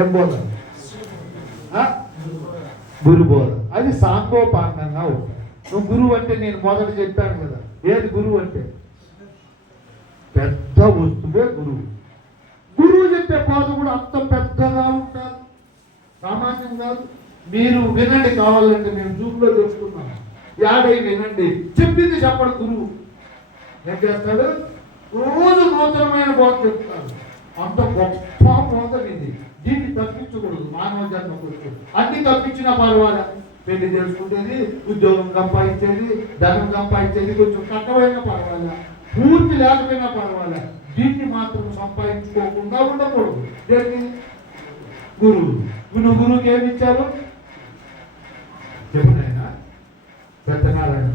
ఏం బోధ? గురు బోధ. అది సాంగోపాంగంగా ఉంటుంది. నువ్వు గురువు అంటే నేను మొదట చెప్పాను కదా, ఏది గురువు అంటే? పెద్ద వస్తువే గురువు. గురువు చెప్పే బోధ కూడా అంత పెద్దగా ఉంటారు, సామాన్యం కాదు. మీరు వినండి, కావాలంటే మేము జూమ్లో తెలుసుకున్నాం. యాడై వినండి, చెప్పింది చెప్పడం గురువు ఏం చేస్తాడు? రోజు నూతనమైన బోధ చెప్తాడు. అంత గొప్ప బోధ ఇది. దీన్ని తప్పించకూడదు. మానవ జన్మ కొరకు అన్ని తప్పించినా పర్వాలే. పెళ్లి చేసుకుంటేది, ఉద్యోగం సంపాదించేది, ధనం సంపాదించేది కొంచెం కట్టమైనా పర్వాలే, పూర్తి లేకపోయినా పర్వాలే. దీన్ని మాత్రం సంపాదించుకోకుండా ఉండకూడదు. దేనికి? గురువు. నువ్వు గురువుకి ఏమి ఇచ్చారు చెప్పునైనా? పెద్దనారాయణ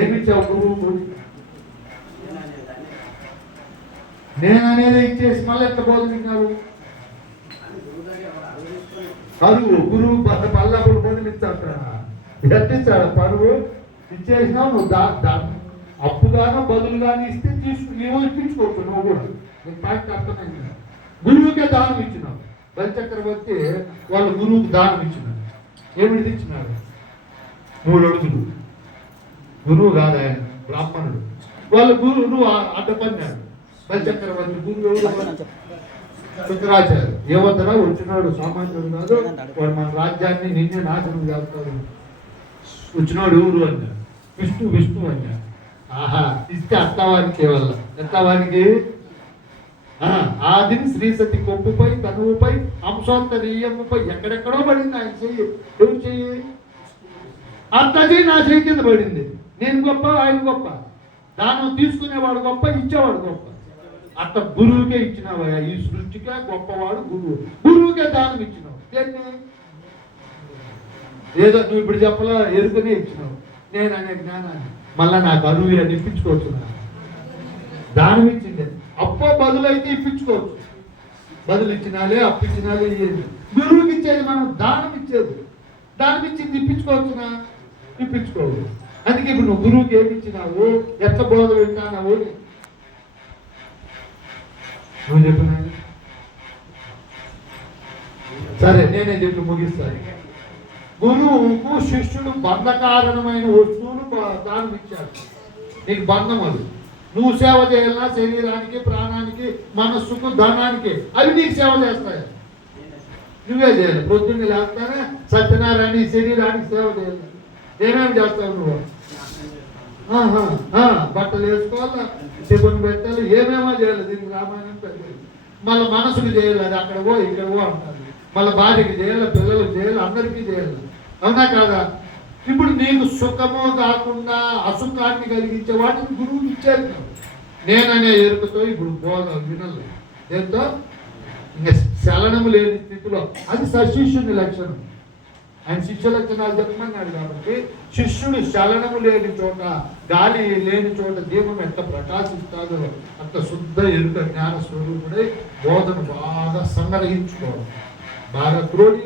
ఏమిచ్చావు గురువు? నేను అనేది ఇచ్చేసి మళ్ళీ ఎంత బోధించారు? పరువు. గురువు పల్లప్పుడు బోధించాడు, ఎట్టిస్తాడు పరువు? ఇచ్చేసినావు నువ్వు. అప్పుగానో బదులుగాని ఇస్తే నీవు ఇప్పించుకోవచ్చు. నువ్వు కూడా నీకు పాయింట్ అర్థమైంది. గురువుకే దానం ఇచ్చినావు. బలిచక్రవర్తి వాళ్ళ గురువుకి దానం ఇచ్చినాడు. ఏమిటి ఇచ్చినాడు? 3 అడుగులు. గురువు కాదు ఆయన, బ్రాహ్మణుడు. వాళ్ళ గురువు నువ్వు అడ్డపన్నాడు. బలిచక్రవర్తి గురువు శుక్రాచార్య. ఏమంటారా? వచ్చినాడు సామాన్యుడు కాదు, వాడు మన రాజ్యాన్ని నిన్నే నాశనం చేస్తాడు. వచ్చినాడు ఎవరు అన్నాడు? విష్ణు అన్నాడు. ఆహా, ఇస్తే అత్తవారికి కేవలం ఎత్తవారికి ఆదిని శ్రీసతి కొప్పుపై, తనువుపై, అంశోత్తరీయముపై ఎక్కడెక్కడో పడింది ఆయన చెయ్యి. ఎవరు చెయ్యి? అంతది నా చెయ్యి కింద పడింది. నేను గొప్ప, ఆయన గొప్ప. దానం తీసుకునేవాడు గొప్ప, ఇచ్చేవాడు గొప్ప. అట్ట గురువుకే ఇచ్చినావయ్యా. ఈ సృష్టికే గొప్పవాడు గురువు. గురువుకే దానం ఇచ్చినావు. దేన్ని? ఏదో నువ్వు ఇప్పుడు చెప్పలా, ఎరుకనే ఇచ్చినావు. నేను అనే జ్ఞానాన్ని మళ్ళా నాకు అరువు అని ఇప్పించుకోవచ్చు. దానం ఇచ్చింది. అప్పో బదులైతే ఇప్పించుకోవచ్చు. బదులు ఇచ్చినాలే, అప్పు ఇచ్చినాలే. గురువుకి ఇచ్చేది మనం దానం ఇచ్చేది. దానం ఇచ్చింది ఇప్పించుకోవచ్చునా? ఇప్పించుకోవచ్చు. అందుకే ఇప్పుడు నువ్వు గురువుకి ఏమి ఇచ్చినావు, ఎట్లా బోధ వింటావు? నువ్వు చెప్పినా సరే, నేనే చెప్పి ముగిస్తాను. గురువుకు శిష్యుడు బంధకారణమైన వస్తువులు దానం ఇచ్చాడు. నీకు బంధం అది. నువ్వు సేవ చేయాలన్నా శరీరానికి, ప్రాణానికి, మనస్సుకు, ధనానికి, అవి నీకు సేవ చేస్తాయి. నువ్వే చేయాలి. పొద్దున్నే లేస్తానే సత్యనారాయణ ఈ శరీరానికి సేవ చేయాలి. ఏమేమి చేస్తావు నువ్వు? బట్టలు వేసుకోవాలా, టిఫిన్ పెట్టాలి, ఏమేమో చేయాలి. దీనికి రామాయణం పెట్టాలి. మళ్ళీ మనసుకు చేయాలి. అది అక్కడవో ఇక్కడవో అంటారు. మళ్ళీ భార్యకి చేయాలి, పిల్లలకు చేయాలి, అందరికీ చేయాలి. అవునా కాదా? ఇప్పుడు నీకు సుఖము కాకుండా అసుఖాన్ని కలిగించే వాటిని గురువుకి ఇచ్చేది. నేననే ఎరుకతో ఇప్పుడు బోధ వినలు ఎంతో ఇంకా చలనము లేని స్థితిలో, అది సశిష్యుని లక్షణం. ఆయన శిష్య లక్షణాలు చెప్పమన్నాడు. కాబట్టి శిష్యుడు చలనము లేని చోట, గాలి లేని చోట దీపం ఎంత ప్రకాశిస్తాదో అంత శుద్ధ ఎరుక జ్ఞాన స్వరూపుడై బోధను బాగా సంగ్రహించుకోవాలి, బాగా క్రోడీ